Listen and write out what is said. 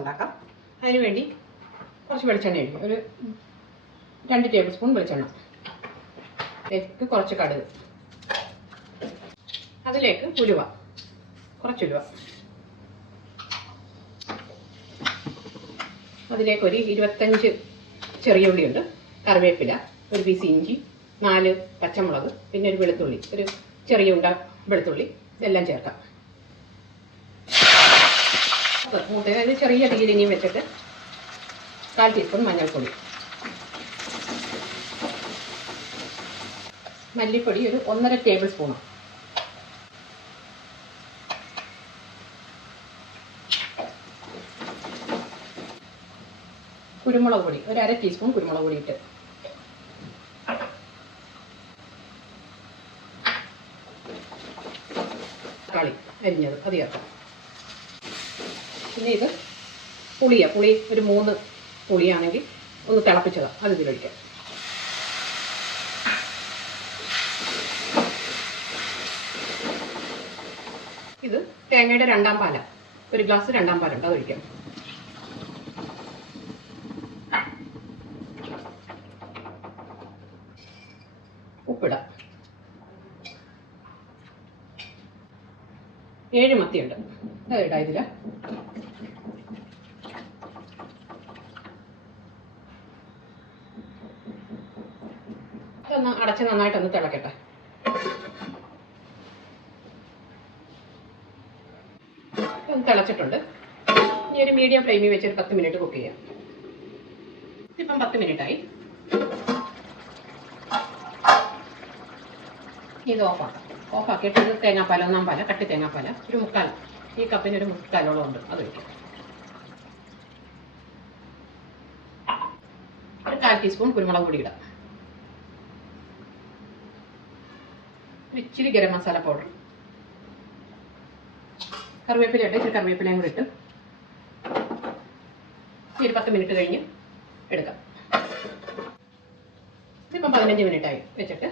ഉണ്ടാക്കാം. അതിനുവേണ്ടി കുറച്ച് വെളിച്ചെണ്ണ ഒഴിക്കും ഒരു രണ്ട് ടേബിൾ സ്പൂൺ വെളിച്ചെണ്ണ. അതിലേക്ക് കുറച്ച് കടുക്. അതിലേക്ക് ഉലുവ. കുറച്ച് ഉലുവ. അതിലേക്ക് ഒരു ഇരുപത്തഞ്ച് ചെറിയ ഉള്ളിയുണ്ട് കറിവേപ്പില ഒരു പീസ് ഇഞ്ചി നാല് പച്ചമുളക് പിന്നെ ഒരു വെളുത്തുള്ളി. ഒരു ചെറിയ ഉണ്ട വെളുത്തുള്ളി. ഇതെല്ലാം ചേർക്കാം. മൂട്ട് അത് ചെറിയ തീയിൽ ഇനിയും വെച്ചിട്ട് കാൽ ടീസ്പൂൺ മഞ്ഞൾപ്പൊടി. മല്ലിപ്പൊടി ഒരു ഒന്നര ടേബിൾ സ്പൂൺ കുരുമുളക് പൊടി. ഒരു അര ടീസ്പൂൺ കുരുമുളക് പൊടി ഇട്ട്. തക്കാളി അരിഞ്ഞത്. അത് ചേർക്കാം. പിന്നെ ഇത് പുളിയ. പുളി ഒരു മൂന്ന് പുളിയാണെങ്കിൽ ഒന്ന് തിളപ്പിച്ചതാണ് അത് ഇതിലൊഴിക്കാം. ഇത് തേങ്ങയുടെ രണ്ടാം പാല. ഒരു ഗ്ലാസ് രണ്ടാം പാലുണ്ട് അത് ഒഴിക്കാം. ഉപ്പിടാം. ഏഴ് മത്തിയുണ്ട്. അത് ഇടാം ഇതിൽ. ഇതൊന്ന് അടച്ച് നന്നായിട്ടൊന്ന് തിളക്കട്ടെ. ഒന്ന് തിളച്ചിട്ടുണ്ട്. ഇനി ഒരു മീഡിയം ഫ്ലെയിമിൽ വെച്ച് ഒരു പത്ത് മിനിറ്റ് കുക്ക് ചെയ്യാം. ഇപ്പം പത്ത് മിനിറ്റ് ആയി. ഇത് ഓഫാക്കാം ഓഫാക്കിയിട്ട് ഇത് തേങ്ങാപ്പാല ഒന്നാം പാല കട്ടി തേങ്ങാപ്പാല ഒരു മുക്കാൽ. ഈ കപ്പിന് ഒരു മുക്കാലോളം ഉണ്ട്. അത് ഒഴിക്കാം. ഒരു കാൽ ടീസ്പൂൺ കുരുമുളക് പൊടി ഇടാം ഒരു ഇച്ചിരി ഗരം മസാല പൗഡർ കറിവേപ്പില ഇട്ട് ഇച്ചിരി കറിവേപ്പിലയും കൂടി ഇട്ട്. ഒരു പത്ത് മിനിറ്റ് കഴിഞ്ഞ് എടുക്കാം. ഇതിപ്പം പതിനഞ്ച് മിനിറ്റായി വെച്ചിട്ട്.